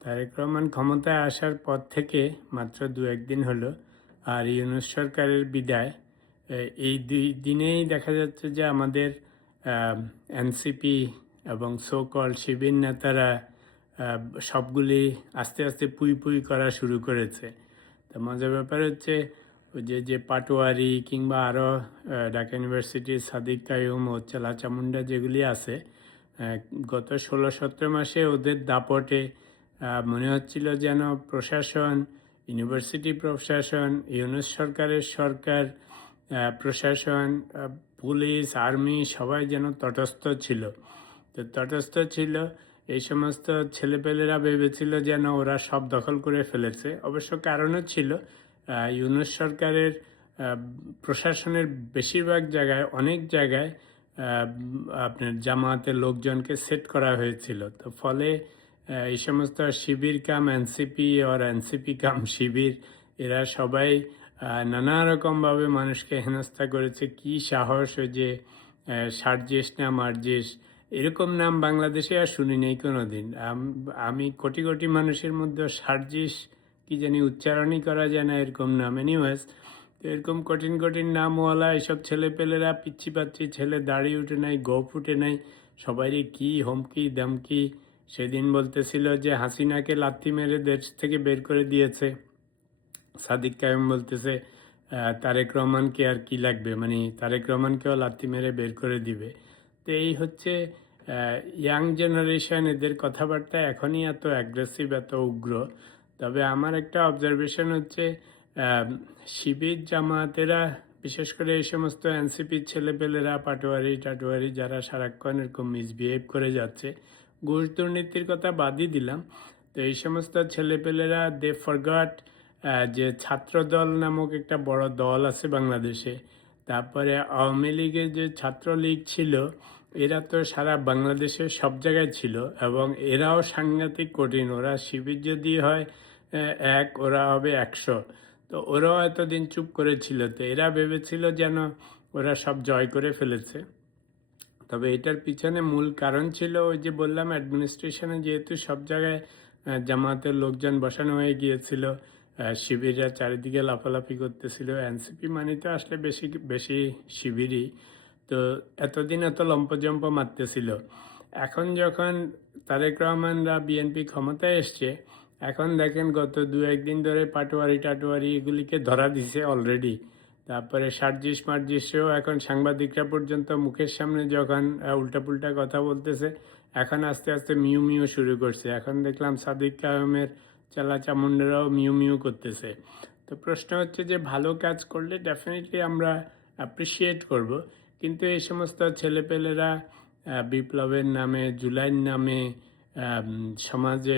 তারেক রহমান ক্ষমতায় আসার পর থেকে মাত্র দু একদিন হলো, আর ইউনুস সরকারের বিদায় এই দুই দিনেই দেখা যাচ্ছে যে আমাদের এনসিপি এবং সোকল শিবির নেতারা সবগুলি আস্তে আস্তে পুই পুই করা শুরু করেছে। তো মজার ব্যাপার হচ্ছে যে যে পাটোয়ারি কিংবা আরও ঢাকা ইউনিভার্সিটির সাদিক কায়ুম ও চেলা চামুন্ডা যেগুলি আছে গত ষোলো সতেরো মাসে ওদের দাপটে মনে হচ্ছিল যেন প্রশাসন, ইউনিভার্সিটি প্রশাসন, ইউনুস সরকারের সরকার প্রশাসন পুলিশ, আর্মি সবাই যেন তটস্থ ছিল। তো তটস্থ ছিল, এই সমস্ত ছেলেপেলেরা ভেবেছিল যেন ওরা সব দখল করে ফেলেছে। অবশ্য কারণও ছিল ইউনুস সরকারের প্রশাসনের বেশিরভাগ জায়গায়, অনেক জায়গায় আপনার জামায়াতের লোকজনকে সেট করা হয়েছিল। তো ফলে এই সমস্ত শিবির কাম এনসিপি আর এনসিপি কাম শিবির, এরা সবাই নানা রকমভাবে মানুষকে হেনস্থা করেছে। কি সাহস যে সার্জিস না মার্জিস, এরকম নাম বাংলাদেশে আর শুনি নেই কোনো দিন আমি কোটি কোটি মানুষের মধ্যে সার্জিস কি জানি উচ্চারণই করা যায় না এরকম নাম। এনিওয়েজ তো এরকম কঠিন কঠিন নামওয়ালা এসব ছেলেপেলেরা পিচ্ছি পাচ্ছি ছেলে দাড়ি উঠে নাই গোপ উঠে নাই সবারই কি হমকি, দামকি সেদিন বলতেছিল যে হাসিনাকে লাথি মেরে দেশ থেকে বের করে দিয়েছে। সাদিক কায়েম বলতেছে তারেক রহমানকে আর কি লাগবে? মানে তারেক রহমানকেও লাথি মেরে বের করে দিবে। তো এই হচ্ছে ইয়াং জেনারেশন এদের কথাবার্তা এখনই এত অ্যাগ্রেসিভ এত উগ্র। তবে আমার একটা অবজারভেশন হচ্ছে শিবির জামাতেরা বিশেষ করে এই সমস্ত এনসিপির ছেলেপেলেরা পাটোয়ারি টাটোয়ারি যারা সারাক্ষণ এরকম মিসবিহেভ করে যাচ্ছে ঘুষ দুর্নীতির কথা বাদই দিলাম। তো এই সমস্ত ছেলেপেলেরা দে ফরগট যে ছাত্রদল নামক একটা বড় দল আছে বাংলাদেশে। তারপরে আওয়ামী লীগের যে ছাত্রলীগ ছিল, এরা তো সারা বাংলাদেশের সব জায়গায় ছিল এবং এরাও সাংঘাতিক কঠিন। ওরা শিবির যদি হয় এক, ওরা হবে একশো। তো ওরাও এতদিন চুপ করেছিল। তো এরা ভেবেছিল যেন ওরা সব জয় করে ফেলেছে। তবে এটার পিছনে মূল কারণ ছিল ওই যে বললাম অ্যাডমিনিস্ট্রেশনে যেহেতু সব জায়গায় জামাতের লোকজন বসানো হয়ে গিয়েছিল শিবিররা চারিদিকে লাফালাফি করতেছিল। এনসিপি মানে তো আসলে বেশি বেশি শিবিরই। তো এতদিন এত লম্পজম্প মারতেছিল। এখন যখন তারেক রহমানরা বিএনপি ক্ষমতায় এসছে, এখন দেখেন গত দু একদিন ধরে পাটোয়ারি টাটোয়ারি এগুলিকে ধরা দিছে অলরেডি তারপরে সার্জিস মার্জিসেও এখন সাংবাদিকরা পর্যন্ত মুখের সামনে যখন উল্টাপুল্টা কথা বলতেছে, এখন আস্তে আস্তে মিউ মিউ শুরু করছে। এখন দেখলাম সাদিক কায়মের চালা চামুন্ডারাও মিউ মিউ করতেছে। তো প্রশ্ন হচ্ছে যে, ভালো কাজ করলে ডেফিনেটলি আমরা অ্যাপ্রিসিয়েট করব, কিন্তু এই সমস্ত ছেলেপেলেরা বিপ্লবের নামে, জুলাইয়ের নামে সমাজে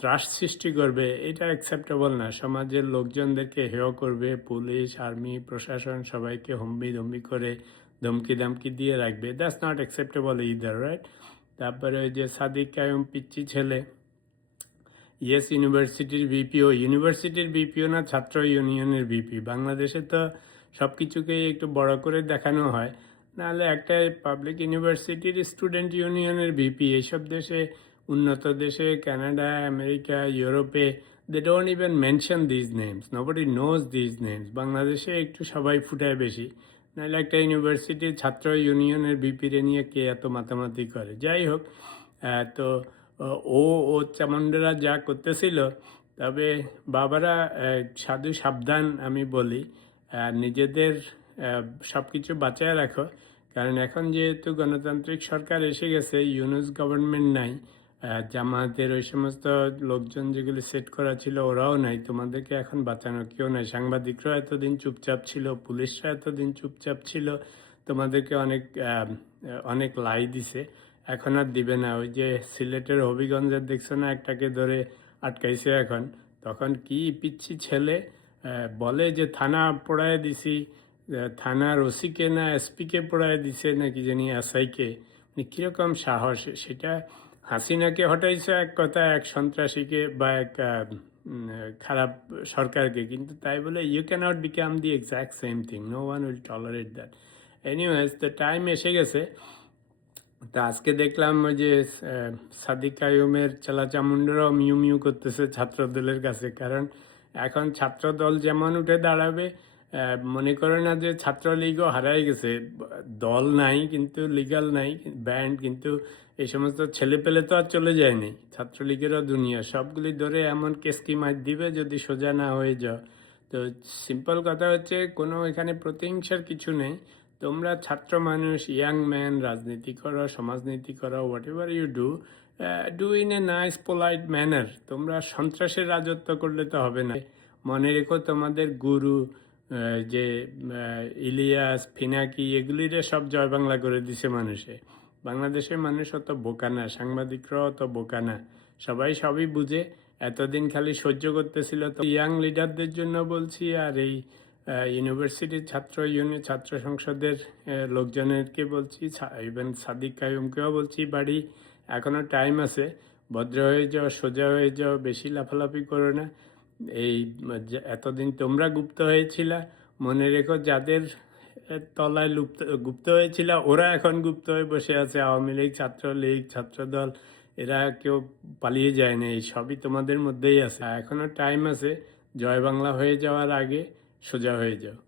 ত্রাস সৃষ্টি করবে, এটা অ্যাকসেপ্টেবল না। সমাজের লোকজনদেরকে হেয় করবে, পুলিশ, আর্মি, প্রশাসন সবাইকে হম্বি ধম্বি করে ধমকি দামকি দিয়ে রাখবে। That's not acceptable either right তারপরে ওই যে সাদিক কায়ুম পিচ্ছি ছেলে, ইয়েস ইউনিভার্সিটির বিপিও ইউনিভার্সিটির বিপিও না, ছাত্র ইউনিয়নের বিপি বাংলাদেশে তো সব কিছুকেই একটু বড় করে দেখানো হয়। নাহলে একটা পাবলিক ইউনিভার্সিটির স্টুডেন্ট ইউনিয়নের ভিপি, এইসব দেশে উন্নত দেশে কানাডা, আমেরিকা, ইউরোপে they don't even mention these names nobody knows these names বাংলাদেশে একটু সবাই ফুটায় বেশি। নাহলে একটা ইউনিভার্সিটির ছাত্র ইউনিয়নের বিপিরে নিয়ে কে এত মাতামাতি করে? যাই হোক তো ও- ও চামুন্ডারা যা করতেছিল, তবে বাবারা সাধু সাবধান আমি বলি নিজেদের সব কিছু বাঁচায় রাখো। কারণ এখন যেহেতু গণতান্ত্রিক সরকার এসে গেছে, ইউনুস গভর্নমেন্ট নাই আহ, জামায়াতের ওই সমস্ত লোকজন যেগুলি সেট করা ছিল ওরাও নাই। তোমাদেরকে এখন বাঁচানো কেউ নাই। সাংবাদিকরাও এতদিন চুপচাপ ছিল পুলিশরা এতদিন চুপচাপ ছিল তোমাদেরকে অনেক অনেক লাই দিছে। এখন আর দিবে না। ওই যে সিলেটের হবিগঞ্জের দেখছ না একটাকে ধরে আটকাইছে এখন। তখন কি পিচ্ছি ছেলে বলে যে থানা পড়ায় দিছি থানার ওসিকে না এসপিকে পড়ায় দিছে নাকি জানি এসআইকে। মানে কীরকম সাহস সেটা হাসিনাকে হটাইছে এক কথা, এক সন্ত্রাসীকে বা এক খারাপ সরকারকে। কিন্তু তাই বলে you cannot become the exact same thing no one will tolerate that anyways the time এসে গেছে। তা আজকে দেখলাম যে সাদিক কায়ুমের চালাচামুন্ডরাও মিউ মিউ করতেছে ছাত্রদলের কাছে। কারণ এখন ছাত্রদল যেমন উঠে দাঁড়াবে মনে করে না যে ছাত্রলীগও হারাই গেছে। দল নাই, কিন্তু লিগাল নাই ব্যান্ড কিন্তু এই সমস্ত ছেলে পেলে তো আর চলে যায়নি ছাত্রলীগেরও দুনিয়া। সবগুলি ধরে এমন কেসকি মার দিবে যদি সোজা না হয়ে যাও। তো সিম্পল কথা হচ্ছে, কোনো এখানে প্রতিহিংসার কিছু নেই। তোমরা ছাত্র মানুষ ইয়াং ম্যান রাজনীতি করো, সমাজনীতি করো whatever you do do in a nice polite manner তোমরা সন্ত্রাসের রাজত্ব করলে তো হবে না। মনে রেখো তোমাদের গুরু যে ইলিয়াস, ফিনাকি, এগুলিরে সব জয় বাংলা করে দিছে মানুষে। বাংলাদেশের মানুষ অত বোকা না, সাংবাদিকরাও অত বোকা না। সবাই সবই বুঝে, এতদিন খালি সহ্য করতেছিল তো ইয়াং লিডারদের জন্য বলছি, আর এই ইউনিভার্সিটির ছাত্র ইউনিয়ন ছাত্র সংসদের লোকজনেরকে বলছি ইভেন সাদিক কায়ুমকেও বলছি, বাড়ি এখনও টাইম আছে, ভদ্র হয়ে যাও, সোজা হয়ে যাও, বেশি লাফালাফি করো না। এই এতদিন তোমরা গুপ্ত হয়েছিল, মনে রেখো যাদের তলায় লুপ্ত, গুপ্ত হয়েছিল, ওরা এখন গুপ্ত হয়ে বসে আছে। আওয়ামী লীগ, ছাত্রলীগ, ছাত্রদল, এরা কেউ পালিয়ে যায় না, এই সবই তোমাদের মধ্যেই আছে। এখনও টাইম আছে, জয় বাংলা হয়ে যাওয়ার আগে সোজা হয়ে যাও।